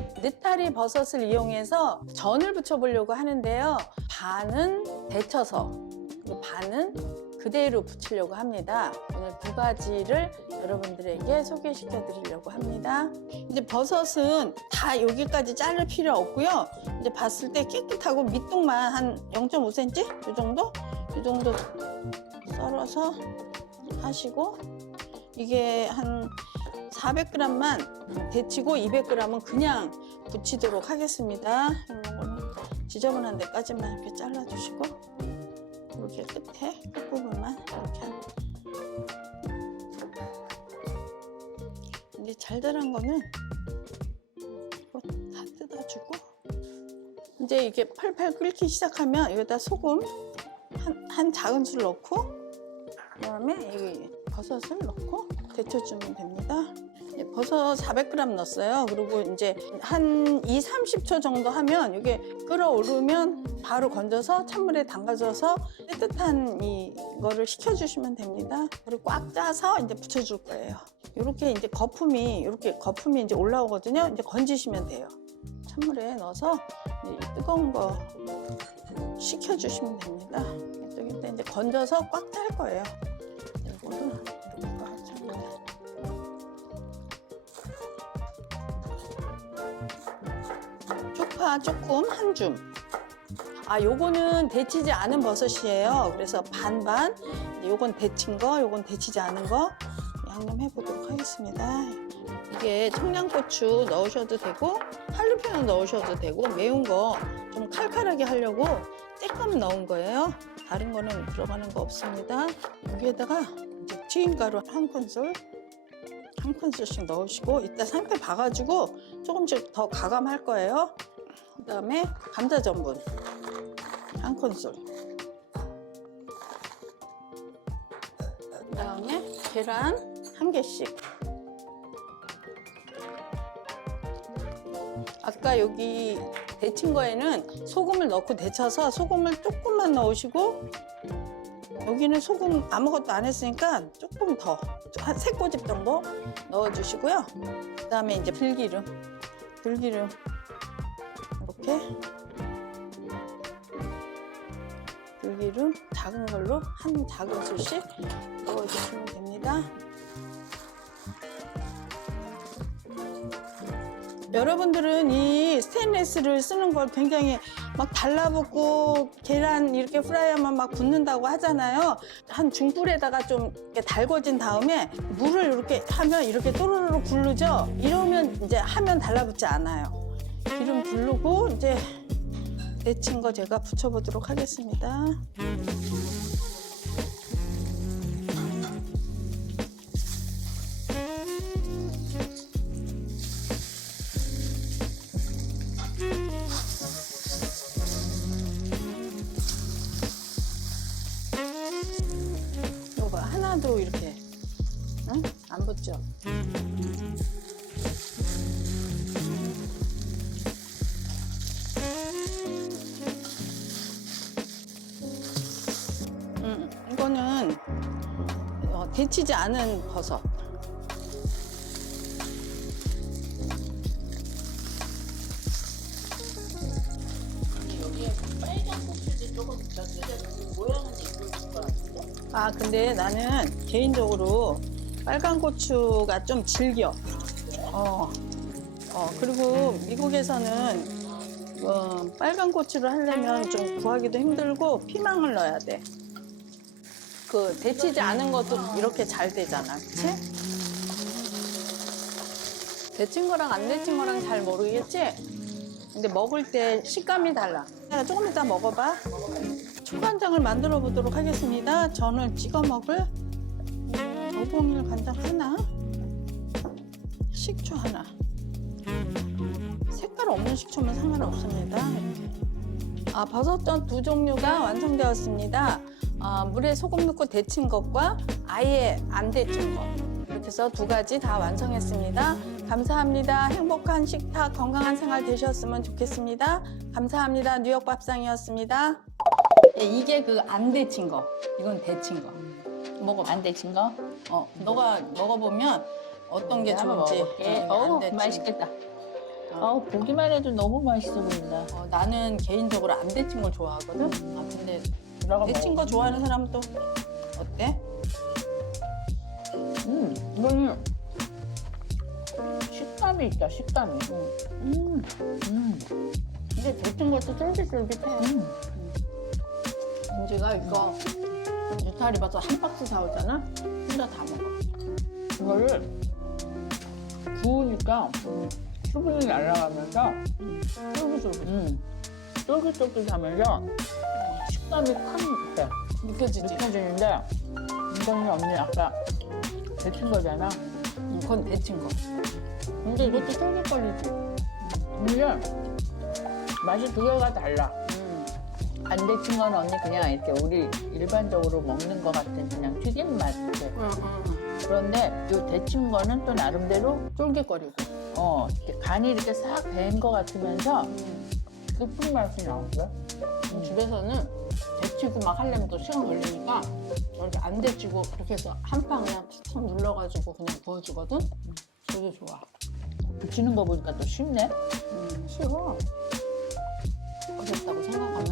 이제 느타리 버섯을 이용해서 전을 부쳐보려고 하는데요. 반은 데쳐서 그리고 반은 그대로 부치려고 합니다. 오늘 두 가지를 여러분들에게 소개시켜 드리려고 합니다. 이제 버섯은 다 여기까지 자를 필요 없고요. 이제 봤을 때 깨끗하고 밑둥만 한 0.5cm? 이 정도? 이 정도 썰어서 하시고, 이게 한 400g만 데치고 200g은 그냥 부치도록 하겠습니다. 이거는 지저분한 데까지만 이렇게 잘라주시고, 이렇게 끝부분만 이렇게. 이제 잘 자란 거는 이거 다 뜯어주고, 이제 이게 팔팔 끓기 시작하면 여기다 소금 한 작은술 넣고, 그다음에 이 버섯을 넣고 데쳐주면 됩니다. 버섯 400g 넣었어요. 그리고 이제 한 2~30초 정도 하면 이게 끓어오르면 바로 건져서 찬물에 담가줘서 따뜻한 이거를 식혀주시면 됩니다. 그리고 꽉 짜서 이제 부쳐줄 거예요. 이렇게 이제 거품이 이제 올라오거든요. 이제 건지시면 돼요. 찬물에 넣어서 이 뜨거운 거 식혀주시면 됩니다. 이제 건져서 꽉 짤 거예요. 이거를 이렇게 꽉 짭니다. 쪽파 조금 한 줌. 요거는 데치지 않은 버섯이에요. 그래서 반반. 요건 데친 거, 요건 데치지 않은 거 양념해 보도록 하겠습니다. 이게 청양고추 넣으셔도 되고 할루피뇨 넣으셔도 되고, 매운 거 좀 칼칼하게 하려고 조금 넣은 거예요. 다른 거는 들어가는 거 없습니다. 여기에다가 이제 튀김가루 한 큰술씩 넣으시고, 이따 상패 봐가지고 조금씩 더 가감할 거예요. 그 다음에 감자전분 한 큰술, 그 다음에 계란 한 개씩. 아까 여기 데친 거에는 소금을 넣고 데쳐서 소금을 조금만 넣으시고, 여기는 소금 아무것도 안 했으니까 조금 더, 한 3꼬집 정도 넣어주시고요. 그 다음에 이제 들기름 이렇게, 들기름 작은 걸로 한 작은술씩 넣어주시면 됩니다. 여러분들은 이 스테인리스를 쓰는 걸 굉장히 막 달라붙고 계란 이렇게 후라이하면 막 굳는다고 하잖아요. 한 중불에다가 좀 이렇게 달궈진 다음에 물을 이렇게 하면 이렇게 또르르 굴르죠. 이러면 이제 하면 달라붙지 않아요. 기름 두르고 이제 데친 거 제가 부쳐보도록 하겠습니다. 요거 하나도 이렇게 안 붙죠? 이거는 데치지 않은 버섯. 여기에 빨간 고추도 조금 곁들여서 모양은 예쁠 것 같은데? 근데 나는 개인적으로 빨간 고추가 좀 질겨. 그리고 미국에서는 빨간 고추를 하려면 좀 구하기도 힘들고 피망을 넣어야 돼. 그 데치지 않은 것도 이렇게 잘 되잖아, 그치? 데친 거랑 안 데친 거랑 잘 모르겠지? 근데 먹을 때 식감이 달라. 조금 이따 먹어봐. 초간장을 만들어 보도록 하겠습니다. 저는 찍어 먹을 오봉일 간장 하나, 식초 하나. 색깔 없는 식초면 상관없습니다. 이렇게. 버섯전 2종류가 완성되었습니다. 물에 소금 넣고 데친 것과 아예 안 데친 것, 이렇게 해서 2가지 다 완성했습니다. 감사합니다. 행복한 식탁, 건강한 생활 되셨으면 좋겠습니다. 감사합니다. 뉴욕 밥상이었습니다. 이게 그 안 데친 거, 이건 데친 거. 먹어봐. 안 데친 거? 너가 먹어보면 어떤 게 한번 좋은지. 먹어볼게. 안 데친 맛있겠다. 아우 보기만 해도 너무 맛있어 보인다. 나는 개인적으로 안 데친 걸 좋아하거든. 아 근데 들어가 데친 거 좋아하는 사람은 또 어때? 이거는 식감이 있다. 식감이. 근데 데친 것도 쫄깃쫄깃해. 은지가 이거 느타리 버섯 한 박스 사오잖아. 혼자 다 먹어. 이거를 구우니까 수분이 날아가면서 쫄깃쫄깃. 쫄깃쫄깃하면서 식감이 확 느껴지는데 이거는 언니 아까 데친 거잖아. 그건 데친 거. 근데 이것도 쫄깃거리지. 이게 맛이 두 개가 달라. 안 데친 건 언니 그냥 이렇게 우리 일반적으로 먹는 것 같은 그냥 튀김 맛. 그런데 이 데친 거는 또 나름대로 쫄깃거리고. 이렇게 간이 이렇게 싹 밴 것 같으면서 깊은 맛이 나왔어요. 집에서는 데치고 막 하려면 또 시간 걸리니까 이렇게 안 데치고 그렇게 해서 한 판 그냥 팍팍 눌러가지고 그냥 부어주거든. 되게 좋아. 붙이는 거 보니까 또 쉽네. 쉬워. 어렵다고 생각 안